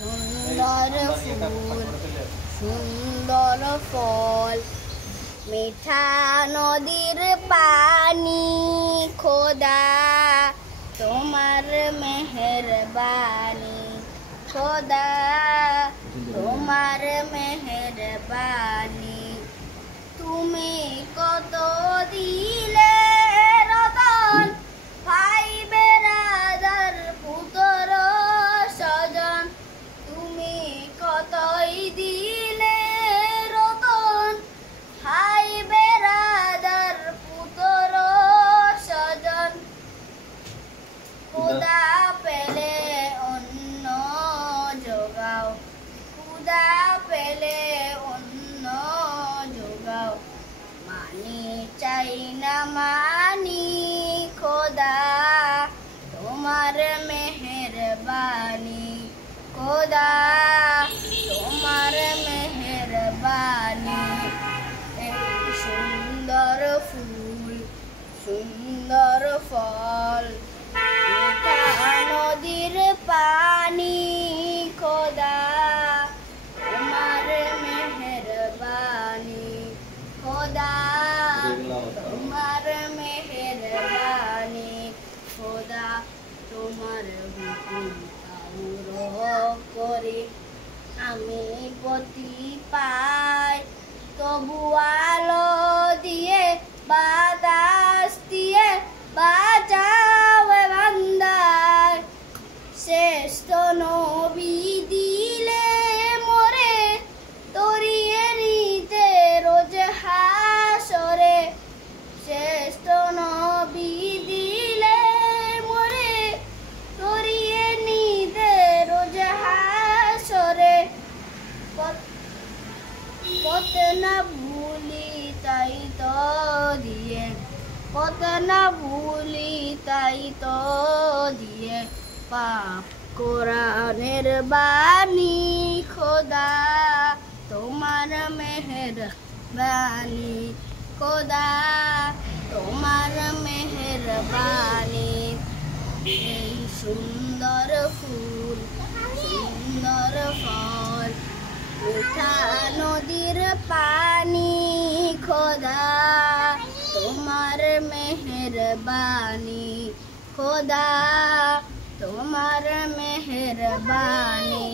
সুন্দর ফুল সুন্দর ফল মিঠা নদীর পানি খোদা তোমার মেহেরবানি খোদা তোমার মেহেরবানি তুমি কত দিলে রতন ভাই বেরাদার পুত্র স্বজন তুমি কতই দিলে রতন ভাই বেরাদার পুত্র স্বজন খোদা পেলে অন্য যোগাও খোদা পেলে অন্য যোগাও মানি চাই না মানি খোদা তোমার মেহেরবানি খোদা তোমার মেহেরবানি এই সুন্দর ফুল সুন্দর ফল মিঠা নদীর পানি খোদা তোমার মেহেরবানি খোদা তোমার মেহেরবানি খোদা তোমার হুকুম করে আমি গতি পাই তবু আলো দিয়ে বাতাস দিয়ে বাঁচাও বান্দার শ্রেষ্ঠ নবী দিলে মোরে তরিয়ে নিতে রোজ হাসরে শ্রেষ্ঠ নবী দিলে মোরে তরিয়ে নিতে রোজ হাসরে কত না ভুলি তাই তো দিয়ে কত না ভুলি তাই তো দিয়ে পাপ কোরআনের বাণী খোদা তোমার মেহেরবানি খোদা তোমার মেহেরবানি এই সুন্দর ফুল সুন্দর ফল মিঠা নদীর পানি খোদা তোমার মেহেরবানি খোদা তোমার মেহেরবানি।